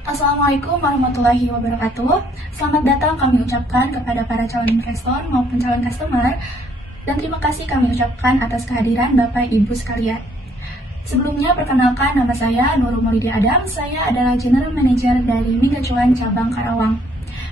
Assalamualaikum warahmatullahi wabarakatuh. Selamat datang kami ucapkan kepada para calon investor maupun calon customer, dan terima kasih kami ucapkan atas kehadiran Bapak Ibu sekalian. Sebelumnya, perkenalkan, nama saya Nurul Maulidi Adam. Saya adalah General Manager dari Miga Cuan Cabang Karawang.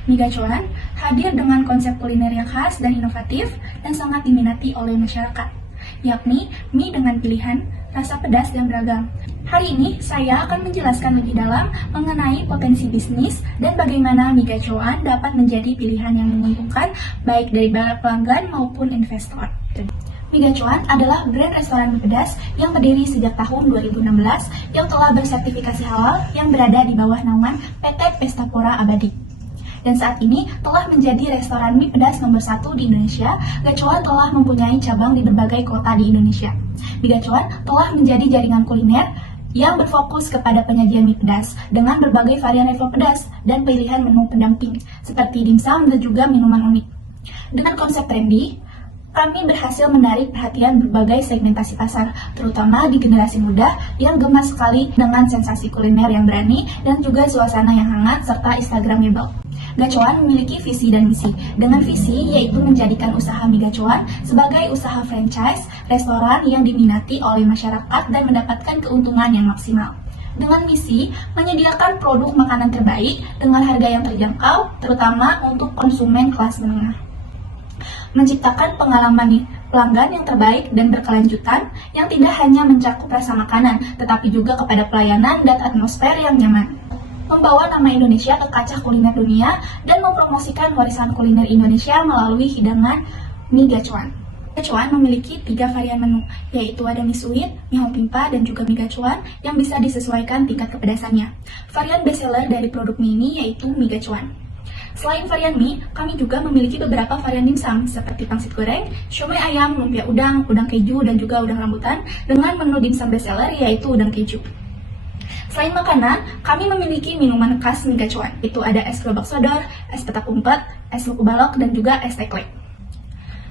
Miga Cuan hadir dengan konsep kuliner yang khas dan inovatif dan sangat diminati oleh masyarakat, yakni mie dengan pilihan rasa pedas dan beragam. Hari ini saya akan menjelaskan lebih dalam mengenai potensi bisnis dan bagaimana Miga Cuan dapat menjadi pilihan yang menguntungkan baik dari pelanggan maupun investor. Miga Cuan adalah brand restoran mie pedas yang berdiri sejak tahun 2016 yang telah bersertifikasi halal yang berada di bawah naungan PT Pestapora Abadi. Dan saat ini telah menjadi restoran mie pedas nomor 1 di Indonesia. Miga Cuan telah mempunyai cabang di berbagai kota di Indonesia. Miga Cuan telah menjadi jaringan kuliner yang berfokus kepada penyajian mie pedas dengan berbagai varian level pedas dan pilihan menu pendamping seperti dimsum dan juga minuman unik. Dengan konsep trendy, kami berhasil menarik perhatian berbagai segmentasi pasar, terutama di generasi muda yang gemar sekali dengan sensasi kuliner yang berani dan juga suasana yang hangat serta Instagramable. Miga Cuan memiliki visi dan misi. Dengan visi yaitu menjadikan usaha Miga Cuan sebagai usaha franchise restoran yang diminati oleh masyarakat dan mendapatkan keuntungan yang maksimal. Dengan misi menyediakan produk makanan terbaik dengan harga yang terjangkau, terutama untuk konsumen kelas menengah. Menciptakan pengalaman pelanggan yang terbaik dan berkelanjutan yang tidak hanya mencakup rasa makanan, tetapi juga kepada pelayanan dan atmosfer yang nyaman. Membawa nama Indonesia ke kancah kuliner dunia dan mempromosikan warisan kuliner Indonesia melalui hidangan Miga Cuan. Miga Cuan memiliki 3 varian menu, yaitu ada mie sweet, mie hopimpa, dan juga Miga Cuan yang bisa disesuaikan tingkat kepedasannya. Varian bestseller dari produk mie ini yaitu Miga Cuan. Selain varian mie, kami juga memiliki beberapa varian dimsum seperti pangsit goreng, siomay ayam, lumpia udang, udang keju, dan juga udang rambutan dengan menu dimsum bestseller yaitu udang keju. Selain makanan, kami memiliki minuman khas Miga Cuan. Itu ada es gerobak sodor, es petak umpet, es luku balok, dan juga es teklek.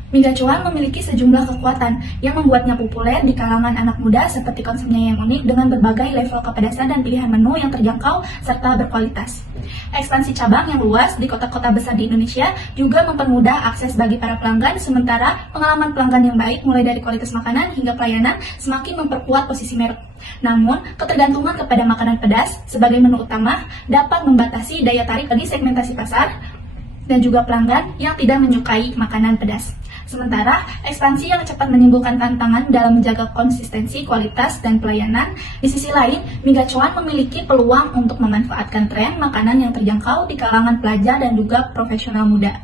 Miga Cuan memiliki sejumlah kekuatan yang membuatnya populer di kalangan anak muda seperti konsepnya yang unik dengan berbagai level kepedasan dan pilihan menu yang terjangkau serta berkualitas. Ekspansi cabang yang luas di kota-kota besar di Indonesia juga mempermudah akses bagi para pelanggan, sementara pengalaman pelanggan yang baik mulai dari kualitas makanan hingga pelayanan semakin memperkuat posisi merek. Namun, ketergantungan kepada makanan pedas sebagai menu utama dapat membatasi daya tarik bagi segmentasi pasar dan juga pelanggan yang tidak menyukai makanan pedas. Sementara, ekspansi yang cepat menimbulkan tantangan dalam menjaga konsistensi, kualitas, dan pelayanan. Di sisi lain, Miga Cuan memiliki peluang untuk memanfaatkan tren makanan yang terjangkau di kalangan pelajar dan juga profesional muda,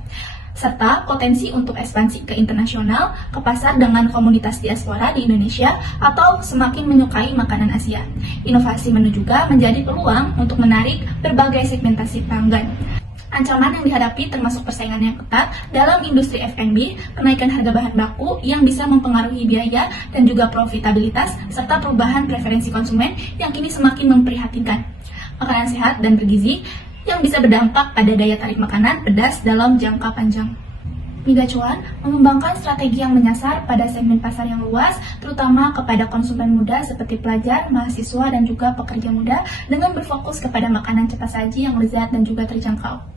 serta potensi untuk ekspansi ke internasional, ke pasar dengan komunitas diaspora di Indonesia, atau semakin menyukai makanan Asia. Inovasi menu juga menjadi peluang untuk menarik berbagai segmentasi pelanggan. Ancaman yang dihadapi termasuk persaingan yang ketat dalam industri F&B, kenaikan harga bahan baku yang bisa mempengaruhi biaya dan juga profitabilitas, serta perubahan preferensi konsumen yang kini semakin memprihatinkan. Makanan sehat dan bergizi yang bisa berdampak pada daya tarik makanan pedas dalam jangka panjang. Miga Cuan mengembangkan strategi yang menyasar pada segmen pasar yang luas, terutama kepada konsumen muda seperti pelajar, mahasiswa, dan juga pekerja muda dengan berfokus kepada makanan cepat saji yang lezat dan juga terjangkau.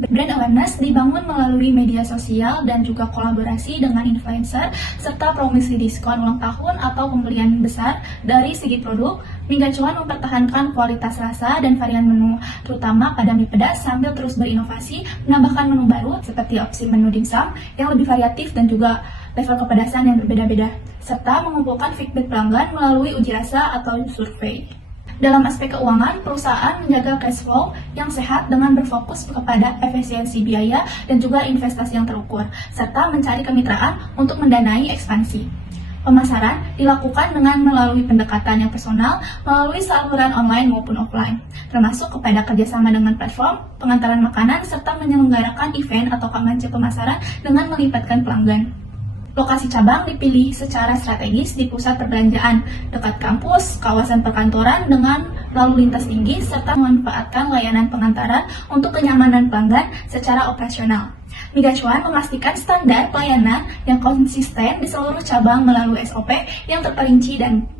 Brand awareness dibangun melalui media sosial dan juga kolaborasi dengan influencer serta promosi diskon ulang tahun atau pembelian besar. Dari segi produk, Miga Cuan mempertahankan kualitas rasa dan varian menu, terutama pada mie pedas sambil terus berinovasi, menambahkan menu baru seperti opsi menu dimsum yang lebih variatif dan juga level kepedasan yang berbeda-beda, serta mengumpulkan feedback pelanggan melalui uji rasa atau survei. Dalam aspek keuangan, perusahaan menjaga cash flow yang sehat dengan berfokus kepada efisiensi biaya dan juga investasi yang terukur, serta mencari kemitraan untuk mendanai ekspansi. Pemasaran dilakukan dengan melalui pendekatan yang personal melalui saluran online maupun offline, termasuk kepada kerjasama dengan platform, pengantaran makanan, serta menyelenggarakan event atau kampanye pemasaran dengan melibatkan pelanggan. Lokasi cabang dipilih secara strategis di pusat perbelanjaan, dekat kampus, kawasan perkantoran dengan lalu lintas tinggi, serta memanfaatkan layanan pengantaran untuk kenyamanan pelanggan secara operasional. Miga Cuan memastikan standar pelayanan yang konsisten di seluruh cabang melalui SOP yang terperinci dan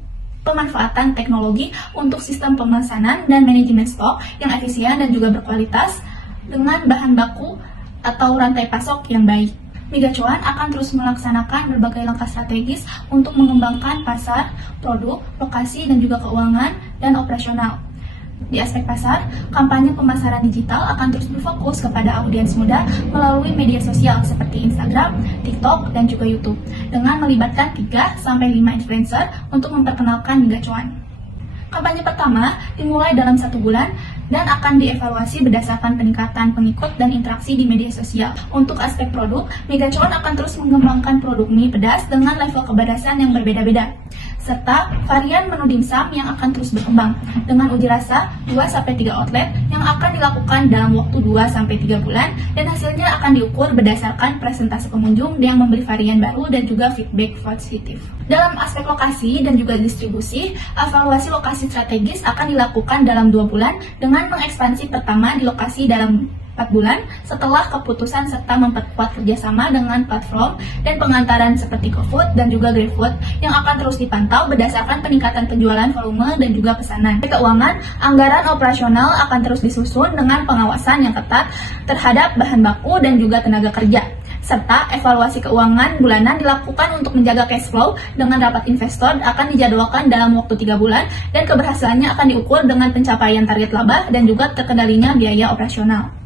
pemanfaatan teknologi untuk sistem pemesanan dan manajemen stok yang efisien dan juga berkualitas dengan bahan baku atau rantai pasok yang baik. Miga Cuan akan terus melaksanakan berbagai langkah strategis untuk mengembangkan pasar, produk, lokasi, dan juga keuangan dan operasional. Di aspek pasar, kampanye pemasaran digital akan terus berfokus kepada audiens muda melalui media sosial seperti Instagram, TikTok, dan juga YouTube dengan melibatkan 3-5 influencer untuk memperkenalkan Miga Cuan. Kampanye pertama dimulai dalam 1 bulan dan akan dievaluasi berdasarkan peningkatan pengikut dan interaksi di media sosial. Untuk aspek produk, Miga Cuan akan terus mengembangkan produk mie pedas dengan level kepedasan yang berbeda-beda, serta varian menu dimsum yang akan terus berkembang dengan uji rasa 2-3 outlet yang akan dilakukan dalam waktu 2-3 bulan dan hasilnya akan diukur berdasarkan presentasi pengunjung yang membeli varian baru dan juga feedback positif. Dalam aspek lokasi dan juga distribusi, evaluasi lokasi strategis akan dilakukan dalam 2 bulan dengan mengekspansi pertama di lokasi dalam 4 bulan setelah keputusan serta memperkuat kerjasama dengan platform dan pengantaran seperti GoFood dan juga GrabFood yang akan terus dipantau berdasarkan peningkatan penjualan volume dan juga pesanan. Keuangan, anggaran operasional akan terus disusun dengan pengawasan yang ketat terhadap bahan baku dan juga tenaga kerja, serta evaluasi keuangan bulanan dilakukan untuk menjaga cash flow dengan rapat investor akan dijadwalkan dalam waktu 3 bulan dan keberhasilannya akan diukur dengan pencapaian target laba dan juga terkendalinya biaya operasional.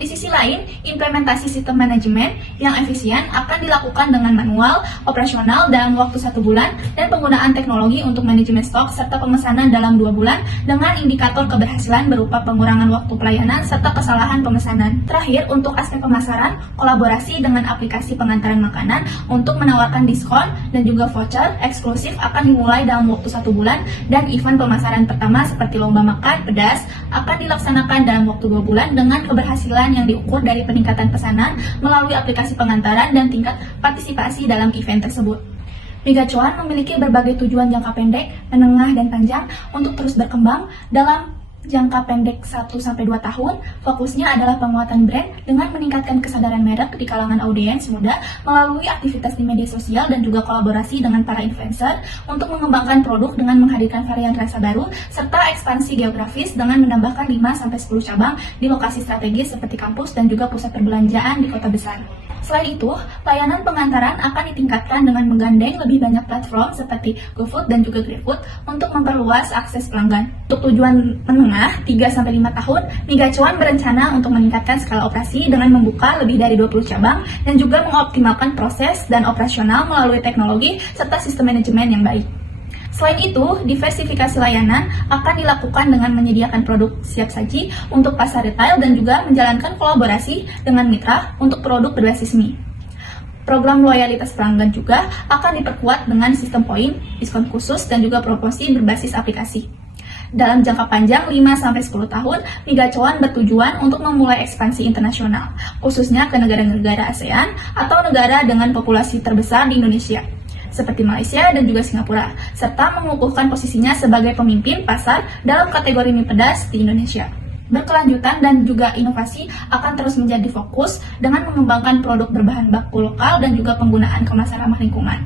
Di sisi lain, implementasi sistem manajemen yang efisien akan dilakukan dengan manual, operasional dalam waktu 1 bulan, dan penggunaan teknologi untuk manajemen stok serta pemesanan dalam 2 bulan dengan indikator keberhasilan berupa pengurangan waktu pelayanan serta kesalahan pemesanan. Terakhir, untuk aspek pemasaran, kolaborasi dengan aplikasi pengantaran makanan untuk menawarkan diskon dan juga voucher eksklusif akan dimulai dalam waktu 1 bulan dan event pemasaran pertama seperti lomba makan pedas akan dilaksanakan dalam waktu 2 bulan dengan keberhasilan yang diukur dari peningkatan pesanan melalui aplikasi pengantaran dan tingkat partisipasi dalam event tersebut. Miga Cuan memiliki berbagai tujuan jangka pendek, menengah, dan panjang untuk terus berkembang. Dalam jangka pendek 1-2 tahun, fokusnya adalah penguatan brand dengan meningkatkan kesadaran merek di kalangan audiens muda melalui aktivitas di media sosial dan juga kolaborasi dengan para influencer untuk mengembangkan produk dengan menghadirkan varian rasa baru serta ekspansi geografis dengan menambahkan 5-10 cabang di lokasi strategis seperti kampus dan juga pusat perbelanjaan di kota besar. Selain itu, layanan pengantaran akan ditingkatkan dengan menggandeng lebih banyak platform seperti GoFood dan juga GrabFood untuk memperluas akses pelanggan. Untuk tujuan menengah 3-5 tahun, Miga Cuan berencana untuk meningkatkan skala operasi dengan membuka lebih dari 20 cabang dan juga mengoptimalkan proses dan operasional melalui teknologi serta sistem manajemen yang baik. Selain itu, diversifikasi layanan akan dilakukan dengan menyediakan produk siap saji untuk pasar retail dan juga menjalankan kolaborasi dengan mitra untuk produk berbasis mie. Program loyalitas pelanggan juga akan diperkuat dengan sistem poin, diskon khusus, dan juga promosi berbasis aplikasi. Dalam jangka panjang 5-10 tahun, Miga Cuan bertujuan untuk memulai ekspansi internasional, khususnya ke negara-negara ASEAN atau negara dengan populasi terbesar di Indonesia, seperti Malaysia dan juga Singapura, serta mengukuhkan posisinya sebagai pemimpin pasar dalam kategori mie pedas di Indonesia. Berkelanjutan dan juga inovasi akan terus menjadi fokus dengan mengembangkan produk berbahan baku lokal dan juga penggunaan kemasan ramah lingkungan.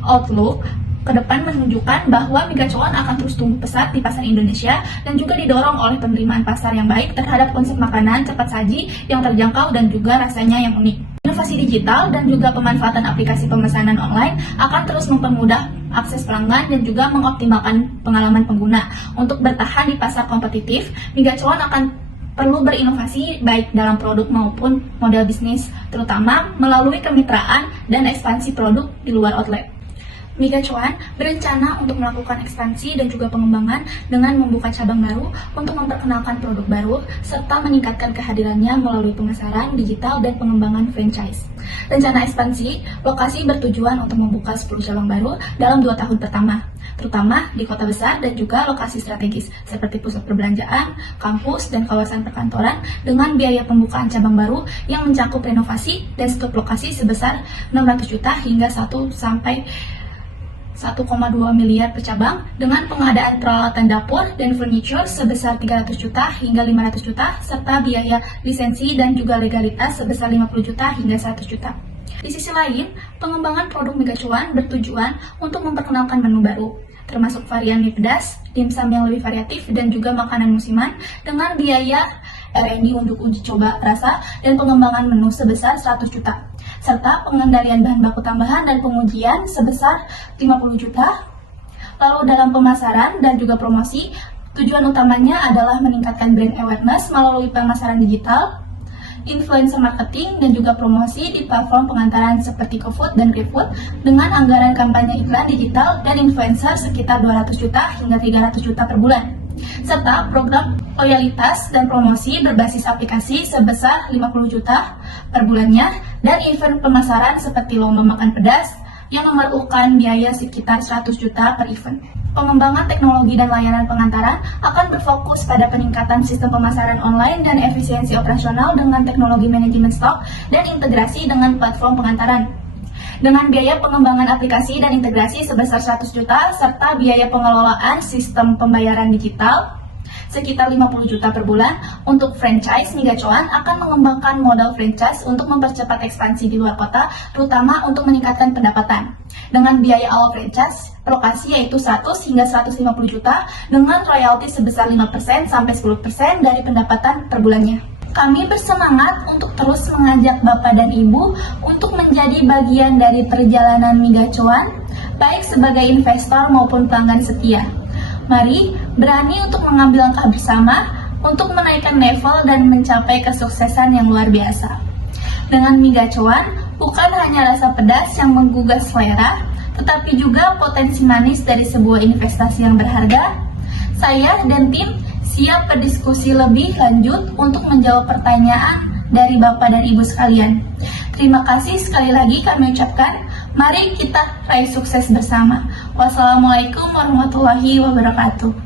Outlook ke depan menunjukkan bahwa Miga Cuan akan terus tumbuh pesat di pasar Indonesia dan juga didorong oleh penerimaan pasar yang baik terhadap konsep makanan cepat saji yang terjangkau dan juga rasanya yang unik. Inovasi digital dan juga pemanfaatan aplikasi pemesanan online akan terus mempermudah akses pelanggan dan juga mengoptimalkan pengalaman pengguna. Untuk bertahan di pasar kompetitif, Miga Cuan akan perlu berinovasi baik dalam produk maupun model bisnis, terutama melalui kemitraan dan ekspansi produk di luar outlet. Miga Cuan berencana untuk melakukan ekspansi dan juga pengembangan dengan membuka cabang baru untuk memperkenalkan produk baru serta meningkatkan kehadirannya melalui pemasaran digital dan pengembangan franchise. Rencana ekspansi lokasi bertujuan untuk membuka 10 cabang baru dalam 2 tahun pertama, terutama di kota besar dan juga lokasi strategis seperti pusat perbelanjaan, kampus, dan kawasan perkantoran dengan biaya pembukaan cabang baru yang mencakup renovasi dan stop lokasi sebesar 600 juta hingga 1,2 miliar per cabang dengan pengadaan peralatan dapur dan furniture sebesar 300 juta hingga 500 juta serta biaya lisensi dan juga legalitas sebesar 50 juta hingga 100 juta. Di sisi lain, pengembangan produk Miga Cuan bertujuan untuk memperkenalkan menu baru, termasuk varian mie pedas, dimsum yang lebih variatif, dan juga makanan musiman dengan biaya R&D untuk uji coba rasa dan pengembangan menu sebesar 100 juta, serta pengendalian bahan baku tambahan dan pengujian sebesar 50 juta. Lalu dalam pemasaran dan juga promosi, tujuan utamanya adalah meningkatkan brand awareness melalui pemasaran digital, influencer marketing, dan juga promosi di platform pengantaran seperti GoFood dan GrabFood dengan anggaran kampanye iklan digital dan influencer sekitar 200 juta hingga 300 juta per bulan, serta program loyalitas dan promosi berbasis aplikasi sebesar 50 juta per bulannya, dan event pemasaran seperti lomba makan pedas yang memerlukan biaya sekitar 100 juta per event. Pengembangan teknologi dan layanan pengantaran akan berfokus pada peningkatan sistem pemasaran online dan efisiensi operasional dengan teknologi manajemen stok dan integrasi dengan platform pengantaran. Dengan biaya pengembangan aplikasi dan integrasi sebesar 100 juta serta biaya pengelolaan sistem pembayaran digital sekitar 50 juta per bulan. Untuk franchise, Mie Gacoan akan mengembangkan modal franchise untuk mempercepat ekspansi di luar kota, terutama untuk meningkatkan pendapatan. Dengan biaya awal franchise per lokasi yaitu 100 hingga 150 juta dengan royalti sebesar 5% sampai 10% dari pendapatan per bulannya. Kami bersemangat untuk terus mengajak Bapak dan Ibu untuk menjadi bagian dari perjalanan Mie Gacoan, baik sebagai investor maupun pelanggan setia. Mari berani untuk mengambil langkah bersama untuk menaikkan level dan mencapai kesuksesan yang luar biasa. Dengan Mie Gacoan, bukan hanya rasa pedas yang menggugah selera, tetapi juga potensi manis dari sebuah investasi yang berharga. Saya dan tim siap berdiskusi lebih lanjut untuk menjawab pertanyaan dari Bapak dan Ibu sekalian. Terima kasih sekali lagi kami ucapkan. Mari kita raih sukses bersama. Wassalamualaikum warahmatullahi wabarakatuh.